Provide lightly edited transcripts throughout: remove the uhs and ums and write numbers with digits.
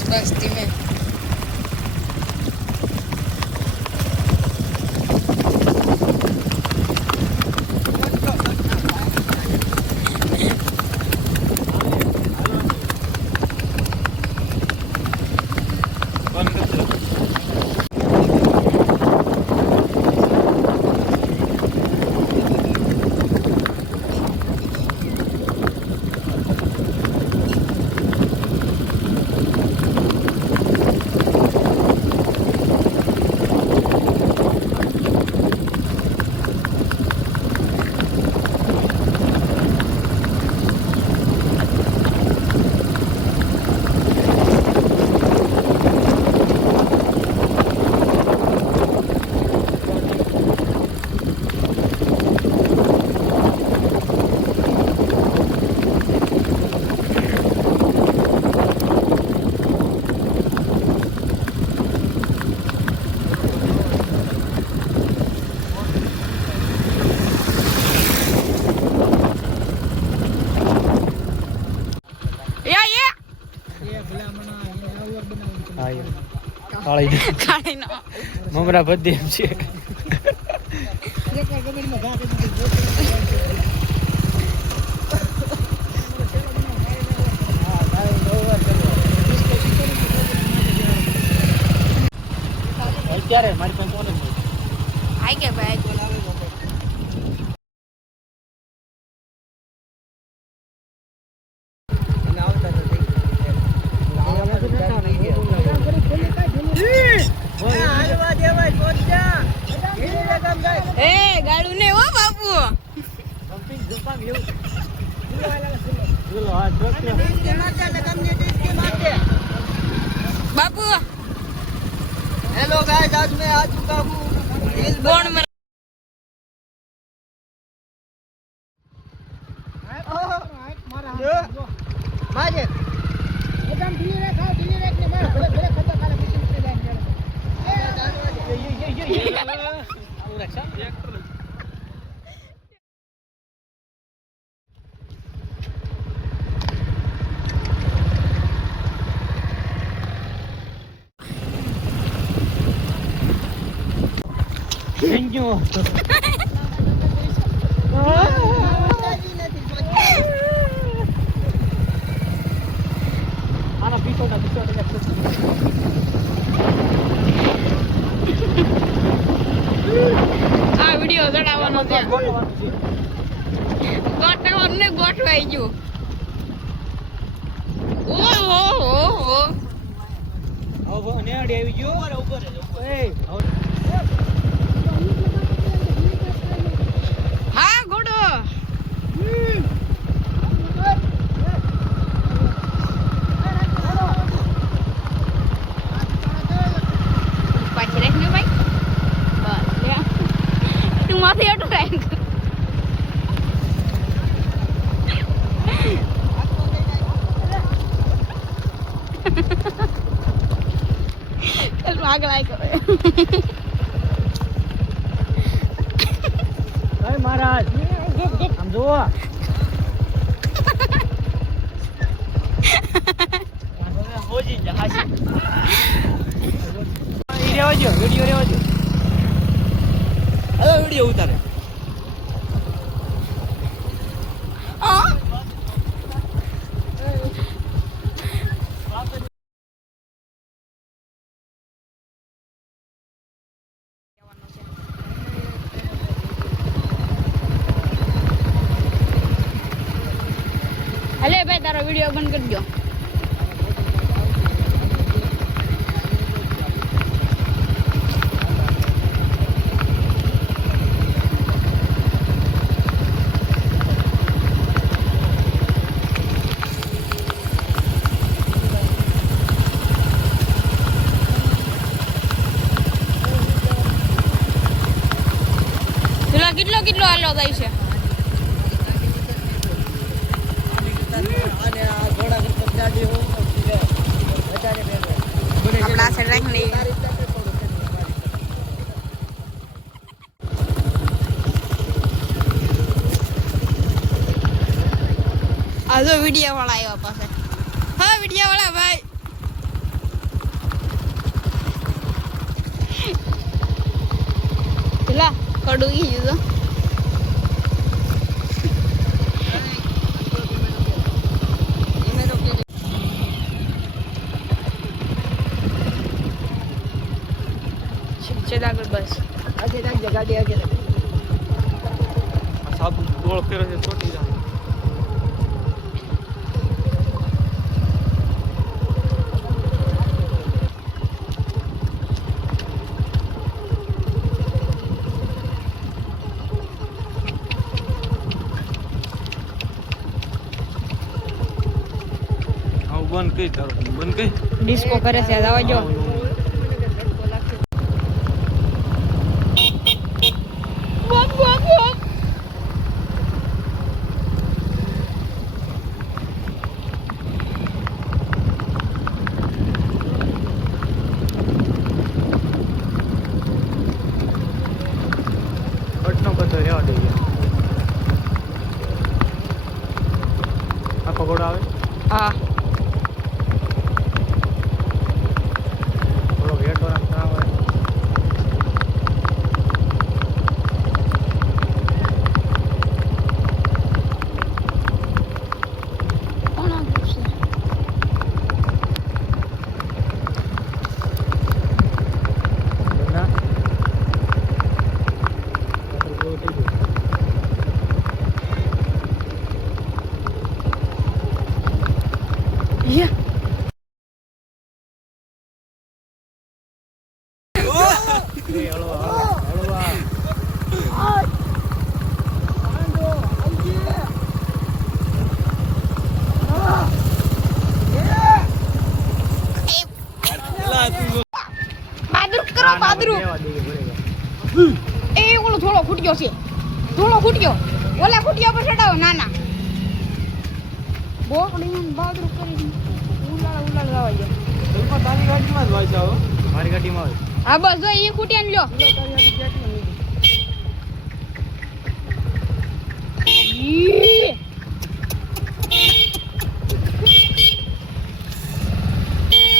બસ ધીમે. મમરા બધી એમ છે. અત્યારે મારી પાસે કોને આઈ કે ભાઈ ગાડું ને હો બાપુ. બાપુ हेलो गाइस, आज मैं आ चुका हूँ कौन में माजे एकदम दिल्ली रे खाओ दिल्ली रे ने मार भले भले खाता खाला मशीन पे जाएंगे ये और अच्छा ट्रैक्टर થેન્ક યુ. આના પીછોડા આ વિડિયો ચડાવવાનો છે. ગોઠવવાનું ને ગોઠવાઈ ગયું. ઓહો ઓહો હવે નેડી આવી ગયો. ઉપર એ હા ઘોડો પાછી રેખ ને ભાઈ. બસ લે તું માથે અટો રાખ. ચલ આગળ આય કરે. મહારાજ આમ જુઓ. હોજી જહાજ ઈ રેવા જો વિડિયો રેવા જો. હવે વિડિયો ઉતારે. હલે ભાઈ તારો વિડિયો બંધ કરી દો. કેટલો કેટલો હાલો થાય છે. આપણા સાઈડ રાખને આ જો વિડિયો વાળા આવ્યા પાસે. હા વિડિયો વાળા ભાઈ પેલા કડું ઈ જુદો ચલ આગળ બસ આજે રાખજે ગાડી આજે આ સાબુ ગોળ ફેરે છે ચોટી જાય બંધ કઈ તારો બંધ કઈ ડિસ્કો કરે છે આવા જો બોમ બોમ બોમ ઘટનો બધો રહેવા દઈએ આ પકોડો આવે હા થોડો વેટ વાળા ના હોય કોણ આવ્યું છે ના યા બાદરૂ કરો બાદરૂ એ ઓલો થોડો ફૂટ્યો છે થોડો ફૂટ્યો ઓલા ફૂટ્યા પર ચડાવો નાના બોકડીમાં બાદરૂ કરી ઉલાળ ઉલાળ ગાવા જાય તારી ગાડીમાં જ વાંચા હો મારી ગાડીમાં આવે હા બસ જો એ ફૂટ્યા ને લ્યો ઈ.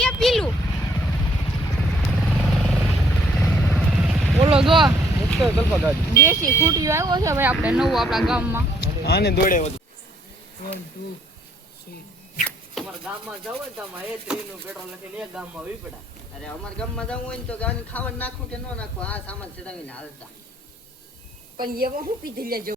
એ પીલું બોલો જો કલ્પા ગાડી દેશી ફૂટ્યો આવ્યો છે ભાઈ આપણે નવું આપણા ગામમાં આને દોડે વધુ અમારા ગામમાં જવું હોય તો એ 3 નું પેટ્રોલ લખીને એક ગામમાં વીપડા અરે અમારા ગામમાં જવું હોય ને તો ગાડી ખાવાનું નાખવું કે ન નાખવું આ સામાન ચડાવીને હાલતા પણ એમાં હું પીધી લેજો